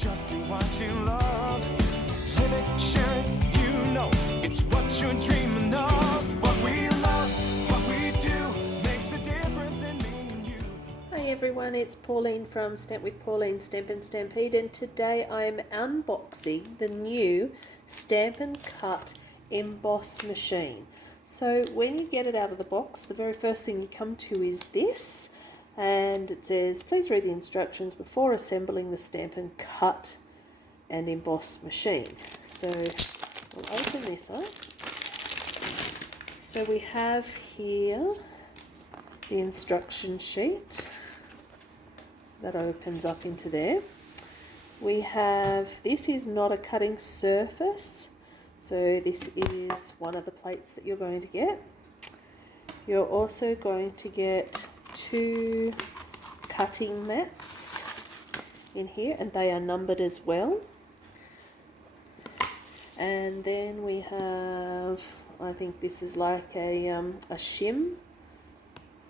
just do what you love. Live it, share it, you know it's what you're dreaming of. What we love, what we do makes a difference in me and you. Hi everyone, it's Pauline from Stamp with Pauline Stampin' Stampede, and today I'm unboxing the new Stampin' Cut emboss machine. So when you get it out of the box, the very first thing you come to is this, and it says please read the instructions before assembling the Stampin' Cut and emboss machine. So we'll open this up. So we have here the instruction sheet. So that opens up into there. We have, this is not a cutting surface, so this is one of the plates that you're going to get. You're also going to get 2 cutting mats in here, and they are numbered as well. And then we have, I think this is like a shim.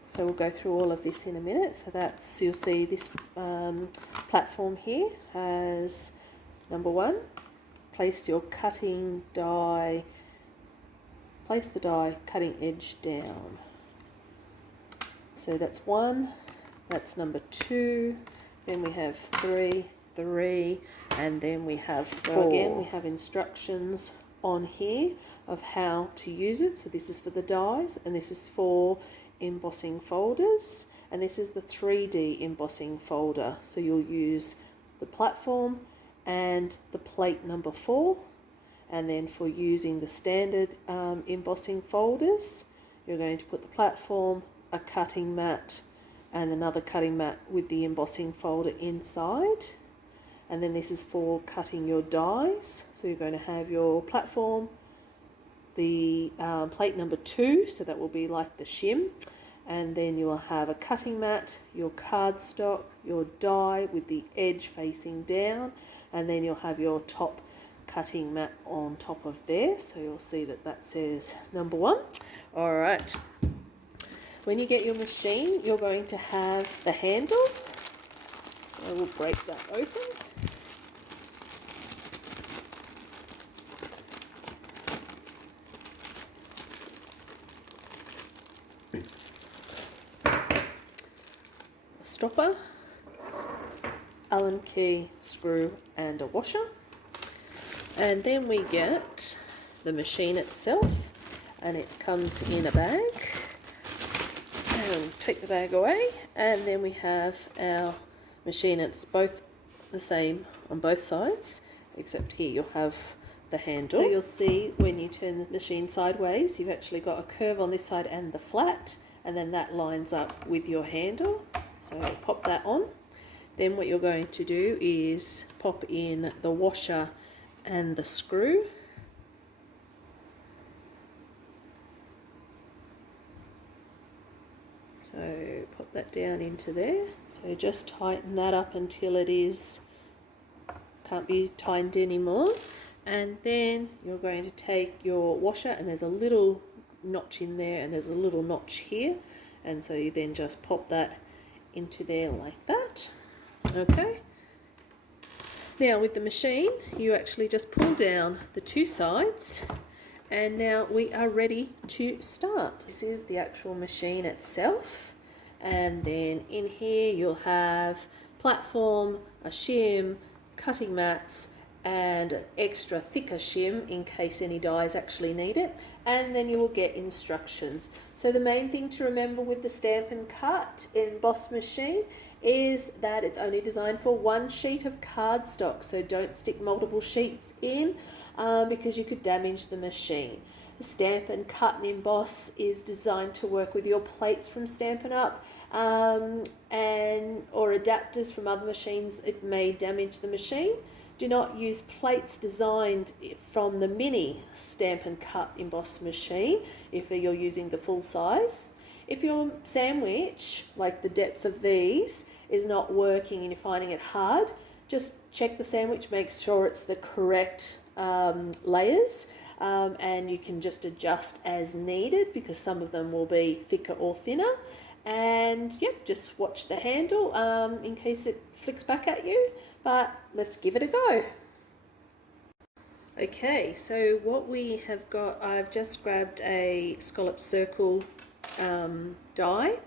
So we'll go through all of this in a minute. So that's, you'll see this platform here has number 1, place your cutting die, place the die cutting edge down. So that's 1, that's number 2, then we have 3, and then we have 4. So again, we have instructions on here of how to use it. So this is for the dies, and this is for embossing folders, and this is the 3D embossing folder. So you'll use the platform and the plate number 4, and then for using the standard embossing folders, you're going to put the platform, a cutting mat, and another cutting mat with the embossing folder inside. And then this is for cutting your dies. So you're going to have your platform, the plate number 2, so that will be like the shim, and then you will have a cutting mat, your cardstock, your die with the edge facing down, and then you'll have your top cutting mat on top of there. So you'll see that that says number 1. All right. When you get your machine, you're going to have the handle. So we'll break that open. A stopper, Allen key, screw, and a washer. And then we get the machine itself, and it comes in a bag. And take the bag away, and then we have our machine. It's both the same on both sides, except here you'll have the handle. So you'll see when you turn the machine sideways, you've actually got a curve on this side and the flat, and then that lines up with your handle. So pop that on. Then what you're going to do is pop in the washer and the screw. So pop that down into there. So just tighten that up until it is, can't be tightened anymore. And then you're going to take your washer, and there's a little notch in there, and there's a little notch here. And so you then just pop that into there like that. Okay. Now with the machine, you actually just pull down the 2 sides, and now we are ready to start. This is the actual machine itself, and then in here you'll have platform, a shim, cutting mats, and an extra thicker shim in case any dies actually need it, and then you will get instructions. So the main thing to remember with the Stampin' Cut emboss machine is that it's only designed for 1 sheet of cardstock, so don't stick multiple sheets in because you could damage the machine. The Stampin' Cut and Emboss is designed to work with your plates from Stampin' Up! Or adapters from other machines. It may damage the machine. Do not use plates designed from the mini Stampin' Cut emboss machine if you're using the full size. If your sandwich, like the depth of these, is not working and you're finding it hard, just check the sandwich, make sure it's the correct layers, and you can just adjust as needed because some of them will be thicker or thinner. And yep, just watch the handle in case it flicks back at you, but let's give it a go. Okay, so what we have got, I've just grabbed a scallop circle die.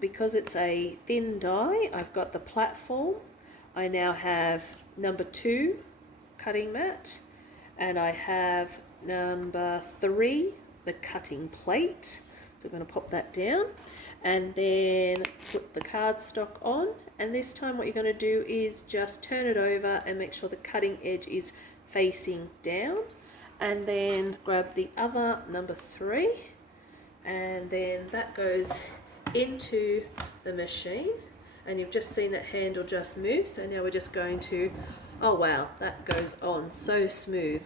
Because it's a thin die, I've got the platform. I now have number 2 cutting mat, and I have number 3, the cutting plate. So I'm going to pop that down and then put the cardstock on. And this time what you're going to do is just turn it over and make sure the cutting edge is facing down, and then grab the other number 3, and then that goes into the machine, and you've just seen that handle just move. So now we're just going to, oh wow, that goes on so smooth.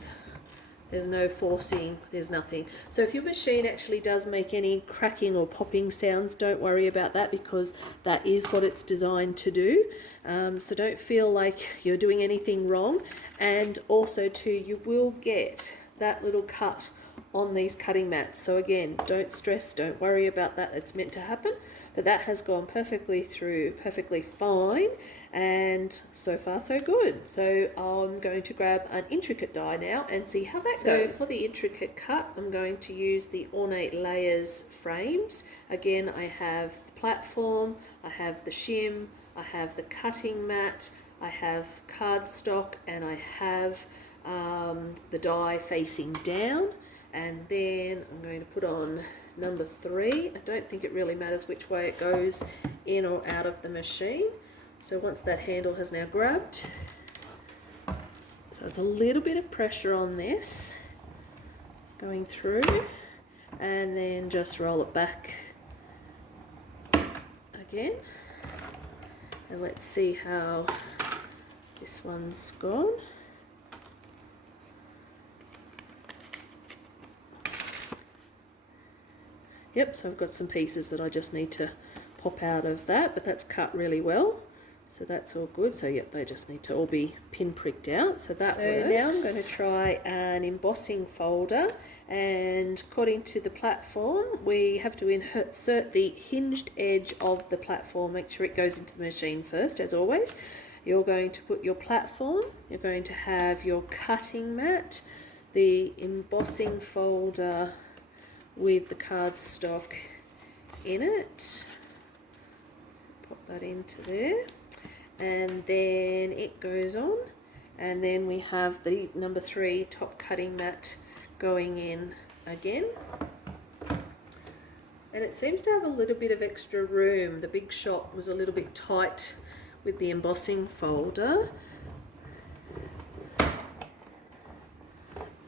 There's no forcing, there's nothing. So if your machine actually does make any cracking or popping sounds, don't worry about that, because that is what it's designed to do. So don't feel like you're doing anything wrong. And also too, you will get that little cut on these cutting mats. So again, don't stress, don't worry about that. It's meant to happen, but that has gone perfectly through, perfectly fine, and so far so good. So I'm going to grab an intricate die now and see how that goes. For the intricate cut, I'm going to use the Ornate Layers frames. Again, I have the platform, I have the shim, I have the cutting mat, I have cardstock, and I have the die facing down. And then I'm going to put on number 3. I don't think it really matters which way it goes in or out of the machine. So once that handle has now grabbed, so it's a little bit of pressure on this going through, and then just roll it back again. And let's see how this one's gone. Yep, so I've got some pieces that I just need to pop out of that, but that's cut really well. So that's all good. So yep, they just need to all be pin pricked out. So that works. Now I'm going to try an embossing folder, and according to the platform, we have to insert the hinged edge of the platform. Make sure it goes into the machine first, as always. You're going to put your platform, you're going to have your cutting mat, the embossing folder with the cardstock in it. Pop that into there, and then it goes on, and then we have the number 3 top cutting mat going in again. And it seems to have a little bit of extra room. The big shot was a little bit tight with the embossing folder. So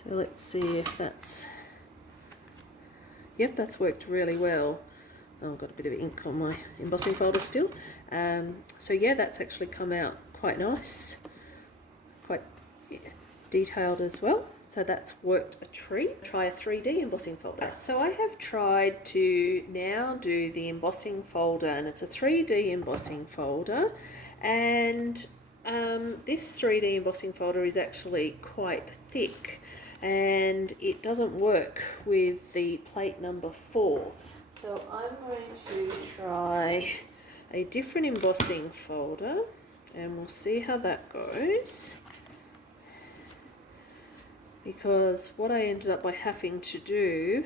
let's see if that's, yep, that's worked really well. Oh, I've got a bit of ink on my embossing folder still. So yeah, that's actually come out quite nice, quite detailed as well. So that's worked a treat. Try a 3D embossing folder. So I have tried to now do the embossing folder, and it's a 3D embossing folder. And this 3D embossing folder is actually quite thick, and it doesn't work with the plate number 4. So I'm going to try a different embossing folder, and we'll see how that goes. Because what I ended up by having to do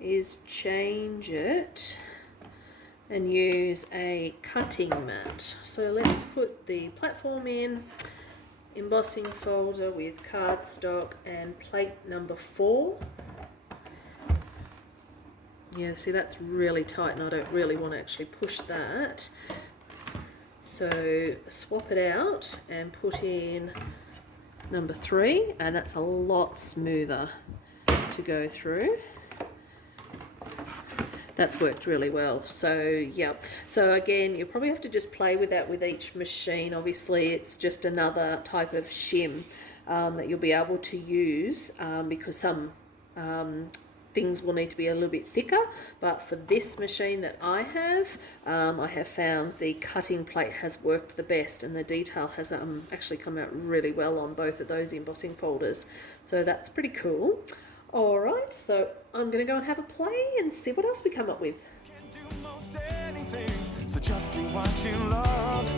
is change it and use a cutting mat. So let's put the platform in, embossing folder with cardstock and plate number 4. Yeah, see, that's really tight and I don't really want to actually push that. So swap it out and put in number 3, and that's a lot smoother to go through. That's worked really well. So yeah, so again, you probably have to just play with that with each machine. Obviously it's just another type of shim that you'll be able to use because some things will need to be a little bit thicker, but for this machine that I have found the cutting plate has worked the best, and the detail has actually come out really well on both of those embossing folders. So that's pretty cool. Alright, so I'm going to go and have a play and see what else we come up with. do most anything, so just do what you love.